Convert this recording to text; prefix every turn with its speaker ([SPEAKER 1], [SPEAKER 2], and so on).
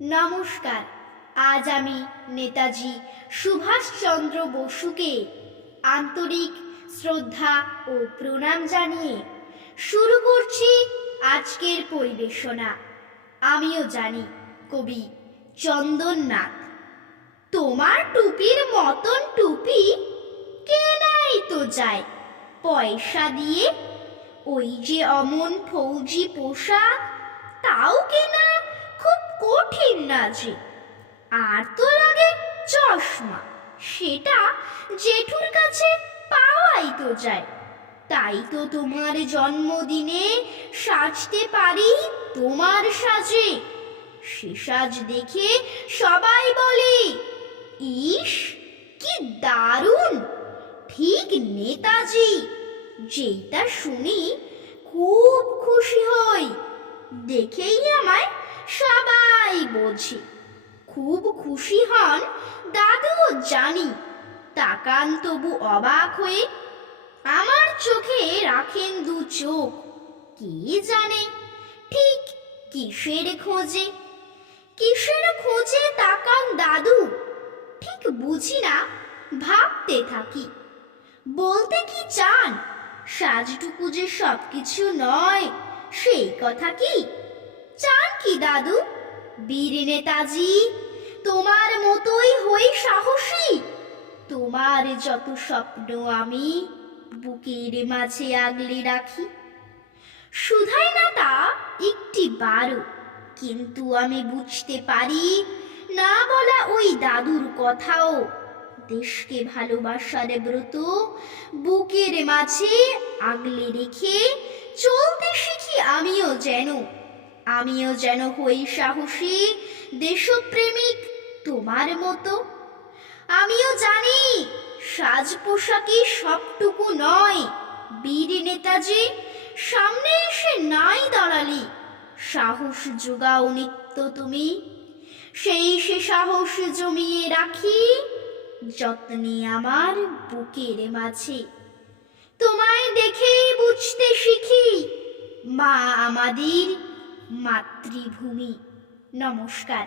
[SPEAKER 1] নমস্কার। আজ আমি নেতাজি সুভাষচন্দ্র বসুকে আন্তরিক শ্রদ্ধা ও প্রণাম জানিয়ে শুরু করছি আজকের পরিবেশনা। আমিও জানি কবি চন্দননাথ। তোমার টুপির মতন টুপি কেনাই তো যায়? পয়সা দিয়ে? ওই যে অমন ফৌজি পোশাক, তাও কেনা কঠিন না যে আর তো লাগে চশমা, সেটা জেঠুর কাছে পাওয়াই তো যায়। তাই তো তোমার জন্মদিনে সাজতে পারি তোমার সাজে। সে সাজ দেখে সবাই বলে, ইস, কি দারুণ! ঠিক নেতাজি যেইটা শুনি খুব খুশি হই। দেখেই আমায় সবাই বোঝে খুব খুশি হন, দাদুও জানি। তাকান তবু অবাক হয়ে, আমার চোখে রাখেন দু চোখ, কে জানে, ঠিক কিসের খোঁজে? কিসের খোঁজে তাকান দাদু? ঠিক বুঝি না, ভাবতে থাকি। বলতে কি চান? সাজটুকু যে সবকিছু নয়, সেই কথা কি? চান কি, দাদু? বীর নেতাজি, তোমার মতোই হই সাহসী। তোমার যত স্বপ্ন আমি বুকের মাঝে আগলে রাখি। শুধাই না তা একটি বারো, কিন্তু আমি বুঝতে পারি না বলা ওই দাদুর কথাও। দেশকে ভালোবাসার ব্রত বুকের মাঝে আগলে রেখে চলতে শিখি আমিও যেন। আমিও যেন হই সাহসী, দেশপ্রেমিক তোমার মতো। আমিও জানি সাজ পোশাকই সবটুকু নয়, বীর নেতাজি সামনে এসে নাই দাঁড়ালি, সাহস যোগাও নিত্য তুমি। সেই সে সাহস জমিয়ে রাখি, যত্নে আমার বুকের মাঝে। তোমায় দেখেই বুঝতে শিখি, মা আমাদের মাতৃভূমি। নমস্কার।